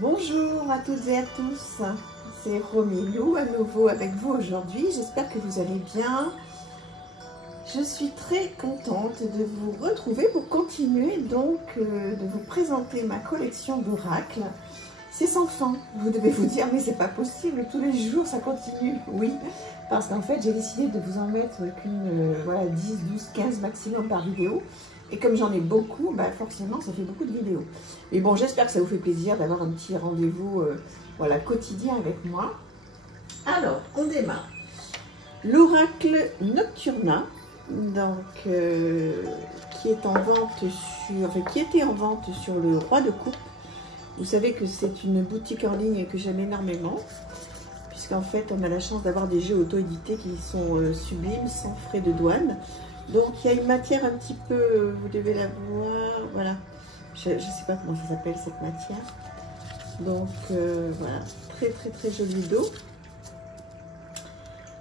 Bonjour à toutes et à tous, c'est Romilou à nouveau avec vous aujourd'hui. J'espère que vous allez bien. Je suis très contente de vous retrouver pour continuer donc de vous présenter ma collection d'oracles. C'est sans fin, vous devez vous dire mais c'est pas possible, tous les jours ça continue. Oui, parce qu'en fait j'ai décidé de vous en mettre qu'une voilà, 10, 12, 15 maximum par vidéo. Et comme j'en ai beaucoup, bah forcément ça fait beaucoup de vidéos. Mais bon, j'espère que ça vous fait plaisir d'avoir un petit rendez-vous voilà, quotidien avec moi. Alors, on démarre. L'oracle Nocturna, donc, qui est en vente sur, enfin, qui était en vente sur le Roi de Coupe. Vous savez que c'est une boutique en ligne que j'aime énormément, puisqu'en fait on a la chance d'avoir des jeux auto-édités qui sont sublimes, sans frais de douane. Donc il y a une matière un petit peu, vous devez la voir, voilà, je ne sais pas comment ça s'appelle cette matière. Donc voilà, très très très joli dos.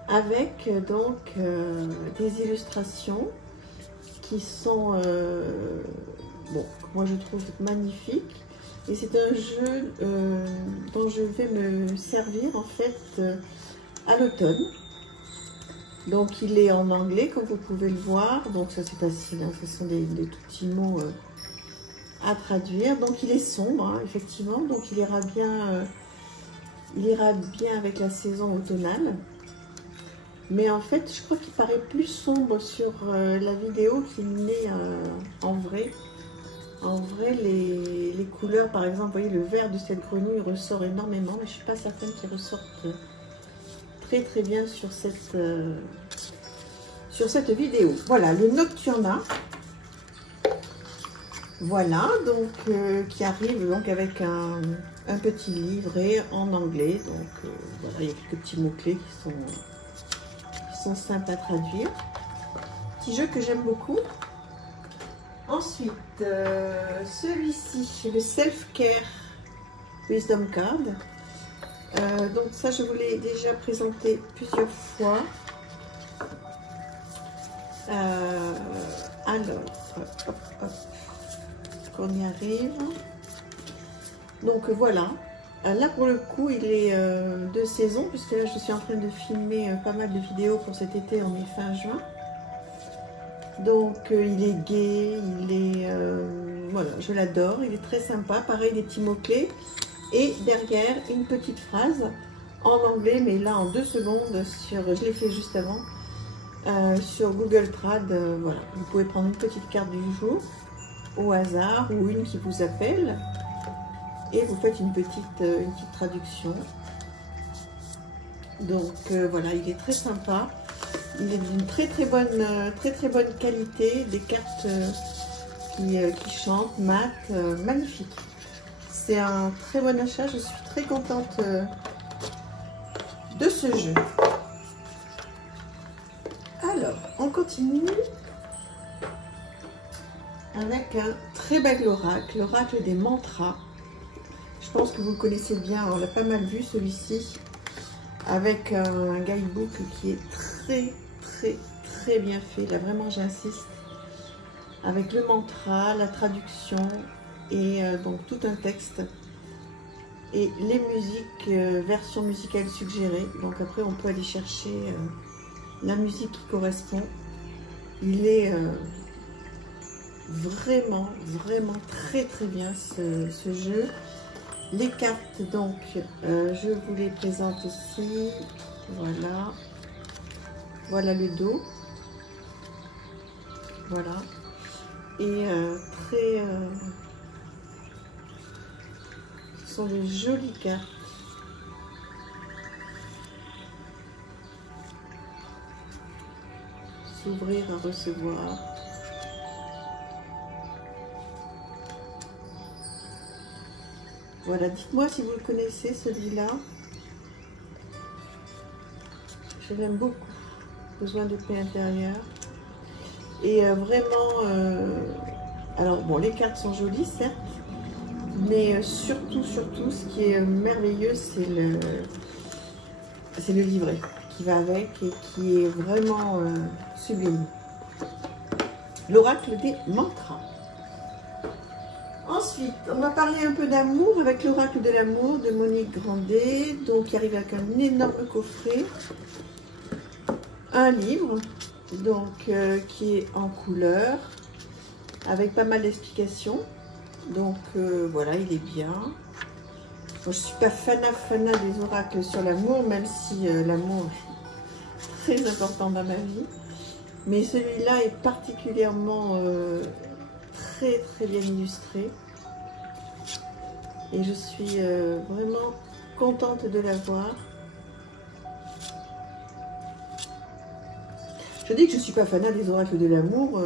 Avec donc des illustrations qui sont, bon, moi je trouve magnifiques. Et c'est un jeu dont je vais me servir en fait à l'automne. Donc il est en anglais comme vous pouvez le voir, donc ça c'est facile, hein, ce sont des tout petits mots à traduire. Donc il est sombre, hein, effectivement, donc il ira bien avec la saison automnale. Mais en fait je crois qu'il paraît plus sombre sur la vidéo qu'il n'est en vrai. En vrai les couleurs, par exemple, vous voyez le vert de cette grenouille ressort énormément, mais je ne suis pas certaine qu'il ressorte très très bien sur cette vidéo. Voilà, le Nocturna. Voilà, donc qui arrive donc avec un petit livret en anglais. Donc voilà, il y a quelques petits mots-clés qui sont simples à traduire. Petit jeu que j'aime beaucoup. Ensuite, celui-ci, le Self-Care Wisdom Card. Donc ça, je vous l'ai déjà présenté plusieurs fois. Alors, hop, hop, qu'on y arrive. Donc voilà. Là, pour le coup, il est de saison, puisque là, je suis en train de filmer pas mal de vidéos pour cet été. On est fin juin. Donc, il est gai, il est... voilà, je l'adore. Il est très sympa. Pareil, des petits mots-clés. Et derrière, une petite phrase en anglais, mais là, en 2 secondes, je l'ai fait juste avant, sur Google Trad. Voilà, vous pouvez prendre une petite carte du jour, au hasard, ou une qui vous appelle, et vous faites une petite traduction. Donc, voilà, il est très sympa. Il est d'une très très bonne qualité, des cartes qui chantent, mat, magnifique. C'est un très bon achat, je suis très contente de ce jeu. Alors, on continue avec un très bel oracle, l'oracle des mantras. Je pense que vous le connaissez bien, on l'a pas mal vu celui-ci, avec un guidebook qui est très bien fait. Là vraiment j'insiste, avec le mantra, la traduction et donc tout un texte et les musiques, version musicale suggérée. Donc après on peut aller chercher la musique qui correspond. Il est vraiment très bien ce jeu. Les cartes donc je vous les présente ici. Voilà le dos, voilà, et ce sont des jolies cartes. S'ouvrir à recevoir. Voilà, dites-moi si vous le connaissez celui-là. Je l'aime beaucoup. Besoin de paix intérieure. Et vraiment, alors bon, les cartes sont jolies, certes, mais surtout, ce qui est merveilleux, c'est le livret qui va avec et qui est vraiment sublime. L'oracle des mantras. Ensuite, on va parler un peu d'amour avec l'oracle de l'amour de Monique Grandet. Donc, il arrive avec un énorme coffret, un livre, donc qui est en couleur, avec pas mal d'explications. Donc, voilà, il est bien. Moi, je suis pas fanat des oracles sur l'amour, même si l'amour est très important dans ma vie. Mais celui-là est particulièrement très bien illustré. Et je suis vraiment contente de l'avoir. Je dis que je ne suis pas fanat des oracles de l'amour.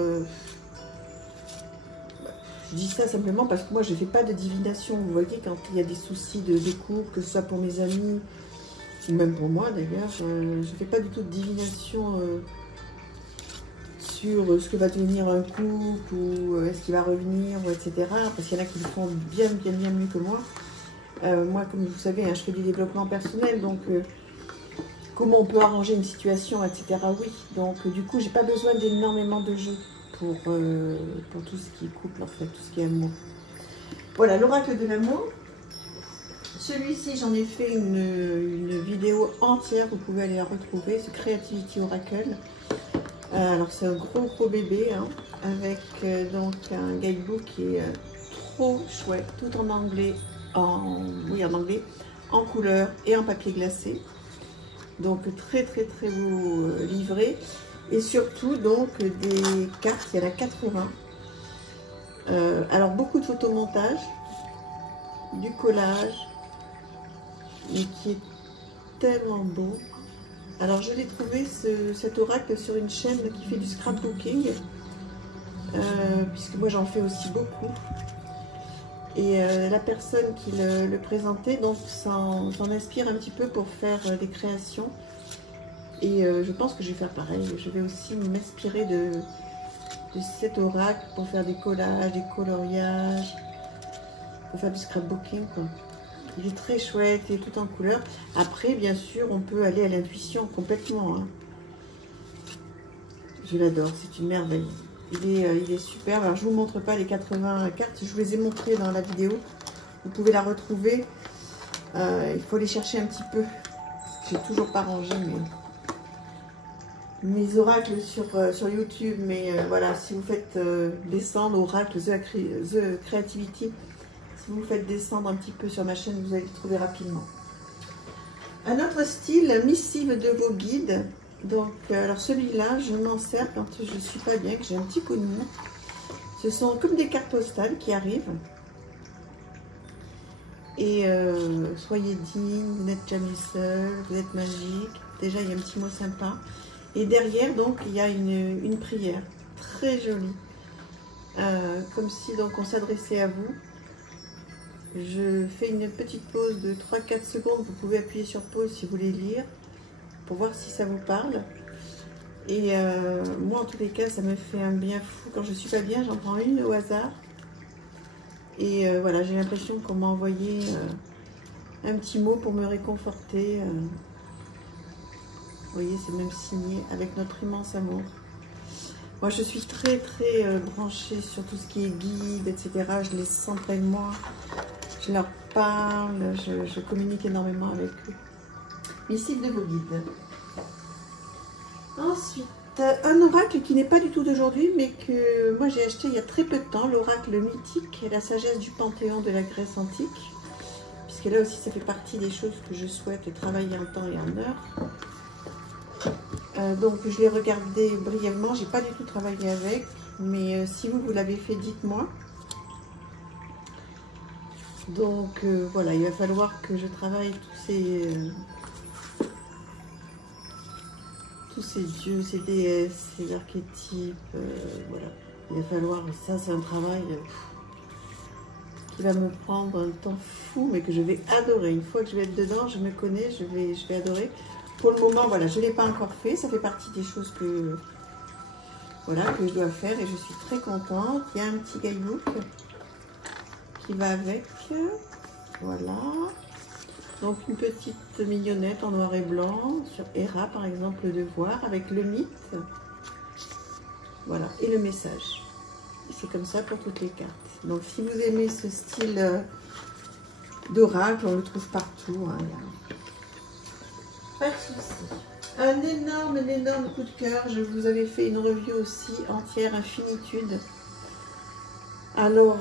Je dis ça simplement parce que moi, je ne fais pas de divination. Vous voyez, quand il y a des soucis de couple, que ce soit pour mes amis, ou même pour moi d'ailleurs, je ne fais pas du tout de divination sur ce que va devenir un couple, ou est-ce qu'il va revenir, ou etc. Parce qu'il y en a qui le font bien mieux que moi. Moi, comme vous savez, hein, je fais du développement personnel, donc comment on peut arranger une situation, etc. Oui, donc du coup, j'ai pas besoin d'énormément de jeux pour tout ce qui est couple, en fait, tout ce qui est amour. Voilà, l'oracle de l'amour. Celui-ci, j'en ai fait une vidéo entière, vous pouvez aller la retrouver, c'est Creativity Oracle. Alors, c'est un gros bébé, hein, avec donc un guidebook qui est trop chouette, tout en anglais, en couleur et en papier glacé. Donc, très beau livret. Et surtout, donc, des cartes, il y en a 80. Alors, beaucoup de photomontage, du collage, mais qui est tellement beau. Alors, je l'ai trouvé, cet oracle, sur une chaîne qui fait du scrapbooking, puisque moi, j'en fais aussi beaucoup. Et la personne qui le présentait, donc, s'en inspire un petit peu pour faire des créations. Et je pense que je vais faire pareil. Je vais aussi m'inspirer de cet oracle pour faire des collages, des coloriages, pour faire du scrapbooking, quoi. Il est très chouette, il est tout en couleur. Après, bien sûr, on peut aller à l'intuition complètement, hein. Je l'adore, c'est une merveille. Il est superbe. Alors, je ne vous montre pas les 80 cartes, je vous les ai montrées dans la vidéo. Vous pouvez la retrouver. Il faut les chercher un petit peu. J'ai toujours pas rangé mes oracles sur YouTube. Mais voilà, si vous faites descendre oracle The Creativity, si vous faites descendre un petit peu sur ma chaîne, vous allez le trouver rapidement. Un autre style, missive de vos guides. Donc, alors celui-là, je m'en sers quand je ne suis pas bien, que j'ai un petit coup de mou. Ce sont comme des cartes postales qui arrivent. Et soyez digne, vous n'êtes jamais seul, vous êtes magique. Déjà, il y a un petit mot sympa. Et derrière, donc, il y a une prière très jolie. Comme si donc on s'adressait à vous. Je fais une petite pause de 3-4 secondes. Vous pouvez appuyer sur pause si vous voulez lire, pour voir si ça vous parle. Et moi, en tous les cas, ça me fait un bien fou. Quand je suis pas bien, j'en prends une au hasard. Et voilà, j'ai l'impression qu'on m'a envoyé un petit mot pour me réconforter. Vous voyez, c'est même signé avec notre immense amour. Moi, je suis très branchée sur tout ce qui est guide, etc. Je les sens près de moi. Je leur parle, je communique énormément avec eux. Missive de vos guides. Ensuite, un oracle qui n'est pas du tout d'aujourd'hui, mais que moi j'ai acheté il y a très peu de temps, l'oracle mythique et la sagesse du Panthéon de la Grèce antique. Puisque là aussi, ça fait partie des choses que je souhaite travailler en temps et en heure. Donc, je l'ai regardé brièvement, j'ai pas du tout travaillé avec, mais si vous l'avez fait, dites-moi. Donc voilà, il va falloir que je travaille tous ces dieux, ces déesses, ces archétypes, voilà. Il va falloir, ça c'est un travail qui va me prendre un temps fou, mais que je vais adorer. Une fois que je vais être dedans, je me connais, je vais adorer. Pour le moment, voilà, je ne l'ai pas encore fait, ça fait partie des choses que, voilà, que je dois faire et je suis très contente. Il y a un petit guidebook qui va avec, voilà, donc une petite mignonnette en noir et blanc sur Hera par exemple, le devoir avec le mythe, voilà, et le message. Ce c'est comme ça pour toutes les cartes. Donc si vous aimez ce style d'oracle, on le trouve partout. Hein, pas de souci. Un énorme coup de cœur. Je vous avais fait une review aussi entière, Infinitude. Alors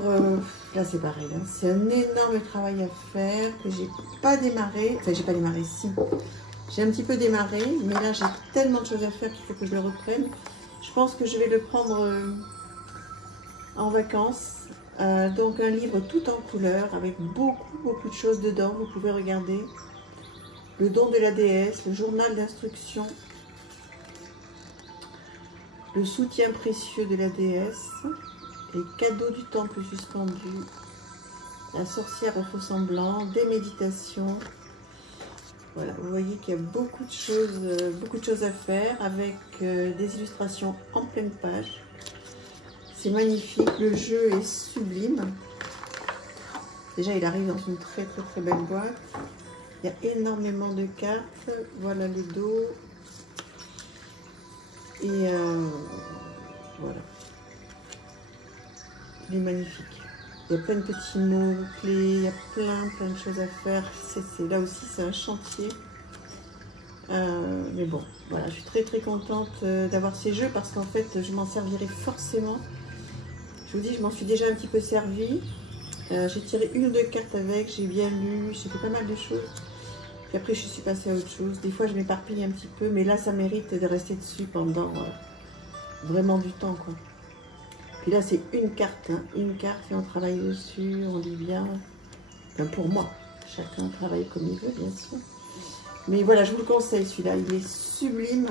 là c'est pareil, hein. C'est un énorme travail à faire que j'ai pas démarré. Enfin j'ai pas démarré, si. J'ai un petit peu démarré, mais là j'ai tellement de choses à faire qu'il faut que je le reprenne. Je pense que je vais le prendre en vacances. Donc un livre tout en couleur avec beaucoup de choses dedans. Vous pouvez regarder. Le don de la déesse, le journal d'instruction, le soutien précieux de la déesse, les cadeaux du temple suspendu, la sorcière au faux semblant, des méditations. Voilà, vous voyez qu'il y a beaucoup de choses à faire avec des illustrations en pleine page. C'est magnifique, le jeu est sublime. Déjà, il arrive dans une très belle boîte. Il y a énormément de cartes. Voilà le dos. Et voilà. Il est magnifique. Il y a plein de petits mots clés. Il y a plein de choses à faire. Là aussi, c'est un chantier. Mais bon, voilà. Je suis très contente d'avoir ces jeux parce qu'en fait, je m'en servirai forcément. Je vous dis, je m'en suis déjà un petit peu servi. J'ai tiré une ou deux cartes avec. J'ai bien lu. J'ai fait pas mal de choses. Puis après, je suis passée à autre chose. Des fois, je m'éparpille un petit peu, mais là, ça mérite de rester dessus pendant vraiment du temps, quoi. Puis là, c'est une carte, hein, une carte, et on travaille dessus, on lit bien. Enfin, pour moi, chacun travaille comme il veut, bien sûr. Mais voilà, je vous le conseille, celui-là. Il est sublime.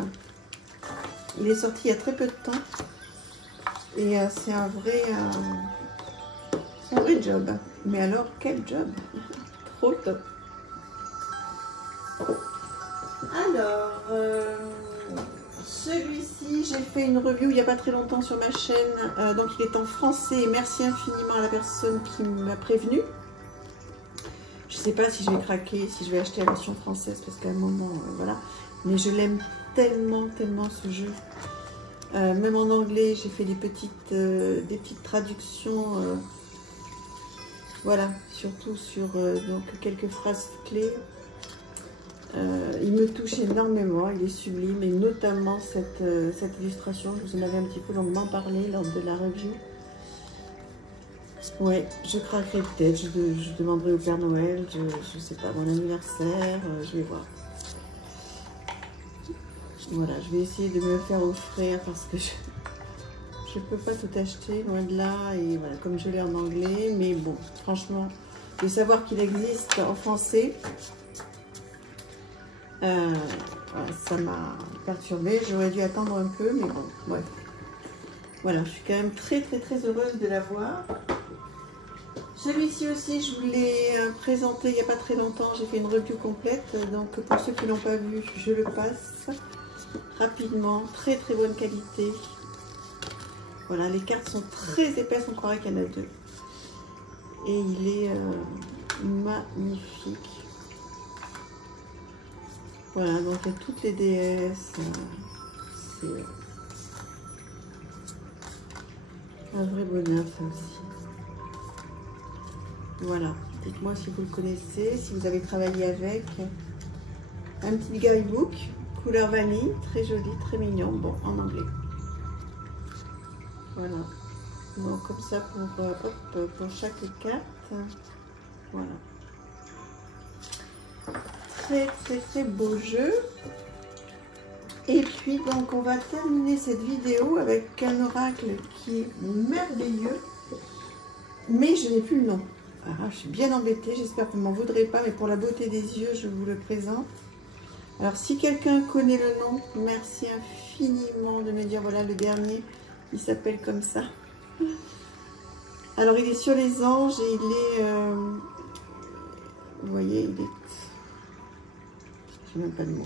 Il est sorti il y a très peu de temps. Et c'est un vrai job. Mais alors, quel job! Trop top! Alors, celui-ci, j'ai fait une review il n'y a pas très longtemps sur ma chaîne. Donc, il est en français. Merci infiniment à la personne qui m'a prévenu. Je ne sais pas si je vais craquer, si je vais acheter la version française, parce qu'à un moment, voilà. Mais je l'aime tellement ce jeu. Même en anglais, j'ai fait des petites traductions. Voilà, surtout sur donc quelques phrases clés. Il me touche énormément, il est sublime, et notamment cette illustration. Je vous en avais un petit peu longuement parlé lors de la review. Ouais, je craquerai peut-être, je demanderai au Père Noël, je sais pas, mon anniversaire, je vais voir. Voilà, je vais essayer de me le faire offrir parce que je peux pas tout acheter, loin de là, et voilà, comme je l'ai en anglais, mais bon, franchement, de savoir qu'il existe en français, ça m'a perturbée. J'aurais dû attendre un peu, mais bon, ouais. Voilà, je suis quand même très heureuse de l'avoir. Celui-ci aussi, je vous l'ai présenté il n'y a pas très longtemps. J'ai fait une review complète, donc pour ceux qui ne l'ont pas vu, je le passe rapidement. Très bonne qualité. Voilà, les cartes sont très épaisses, on croirait qu'il y en a deux. Et il est magnifique. Voilà, donc il y a toutes les déesses. C'est un vrai bonheur, ça aussi. Voilà, dites-moi si vous le connaissez, si vous avez travaillé avec. Un petit guidebook, couleur vanille, très joli, très mignon, bon, en anglais. Voilà, donc comme ça pour chaque carte. Voilà. Très beau jeu. Et puis donc on va terminer cette vidéo avec un oracle qui est merveilleux, mais je n'ai plus le nom. Alors, je suis bien embêtée, j'espère que vous ne m'en voudrez pas, mais pour la beauté des yeux, je vous le présente. Alors si quelqu'un connaît le nom, merci infiniment de me dire, voilà le dernier, il s'appelle comme ça. Alors il est sur les anges et il est, vous voyez, il est, je n'ai même pas de mots.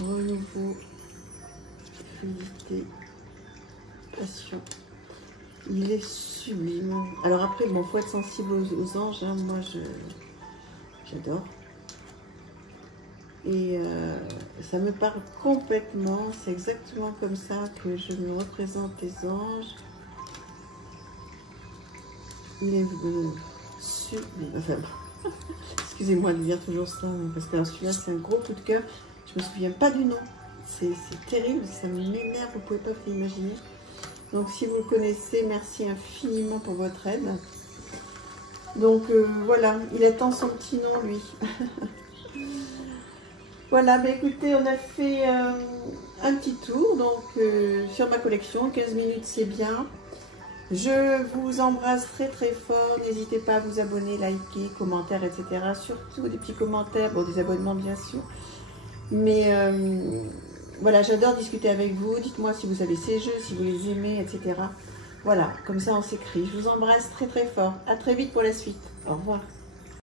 Renouveau, fluidité, passion. Il est sublime. Alors après, bon, faut être sensible aux anges. Hein. Moi, j'adore. Et ça me parle complètement. C'est exactement comme ça que je me représente les anges. Il est enfin, excusez-moi de dire toujours ça, parce que celui-là, c'est un gros coup de cœur. Je me souviens pas du nom. C'est terrible, ça m'énerve, vous pouvez pas vous imaginer. Donc, si vous le connaissez, merci infiniment pour votre aide. Donc, voilà, il attend son petit nom, lui. Voilà, bah écoutez, on a fait un petit tour donc sur ma collection. 15 minutes, c'est bien. Je vous embrasse très très fort. N'hésitez pas à vous abonner, liker, commentaires, etc. Surtout des petits commentaires, bon, des abonnements bien sûr. Mais voilà, j'adore discuter avec vous. Dites-moi si vous avez ces jeux, si vous les aimez, etc. Voilà, comme ça on s'écrit. Je vous embrasse très très fort. À très vite pour la suite. Au revoir.